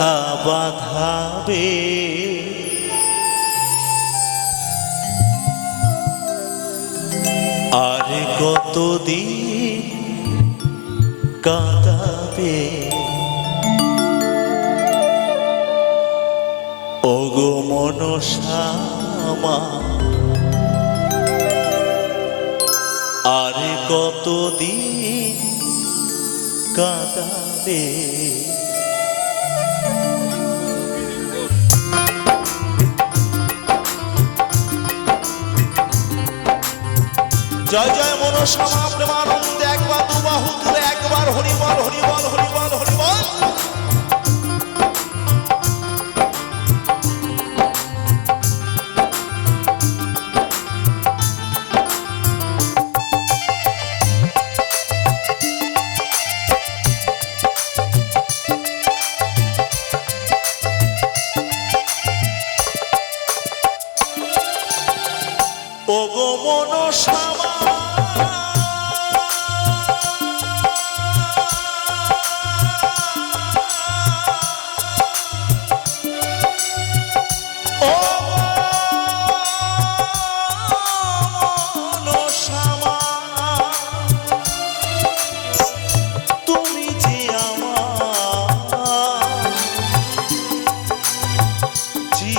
ব্যথা বাধাবে। আর কতদিন কাঁদাবে? ওগো মনসামা আর কতদিন কাঁদাবে? জয় জয় মনসামা প্রেমানন্দে একবার দুবাহু তুলে একবার হরিবল হরিবল হরিবল হরিবল। ওগো মনসামা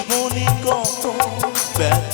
জীবনে কত ব্যথা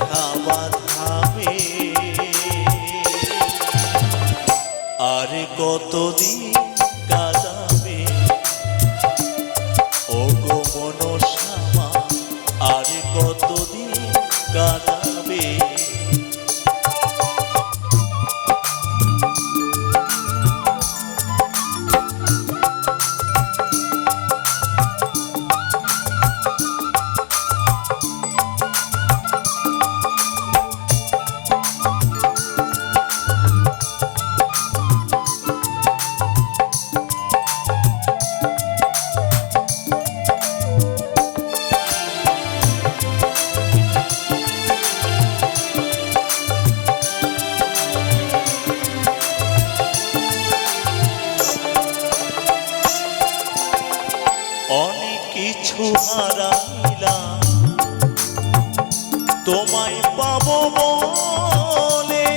তোমায় পাবো বলে।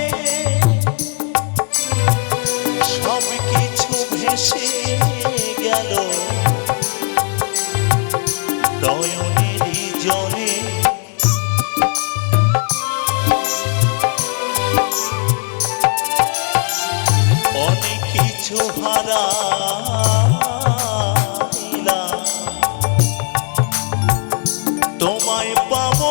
সব কিছু ভেসে গেল। নয়নেরই জলে অনেক কিছু হারাইলাম। তোমায় পাবো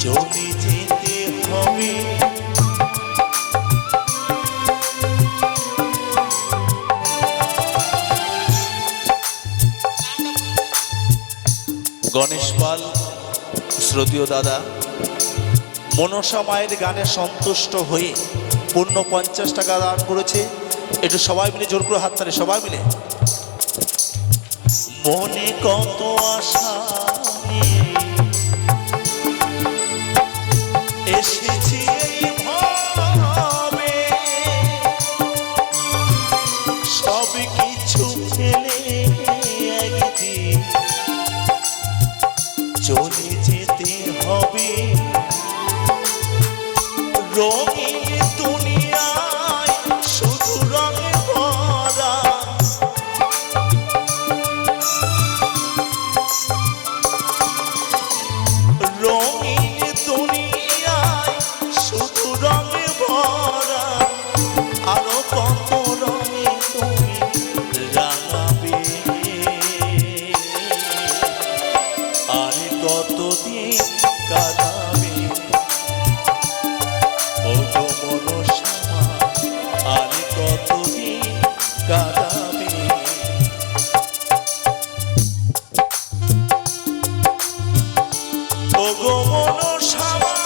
গণেশ শ্রদ্ধীয় দাদা, মনসা মায়ের গানে সন্তুষ্ট হয়ে পূর্ণ পঞ্চাশ টাকা দান করেছে। একটু সবাই মিলে জোর করে হাত তালে সবাই মিলে। মনে কত আশা yeah. অনুসভা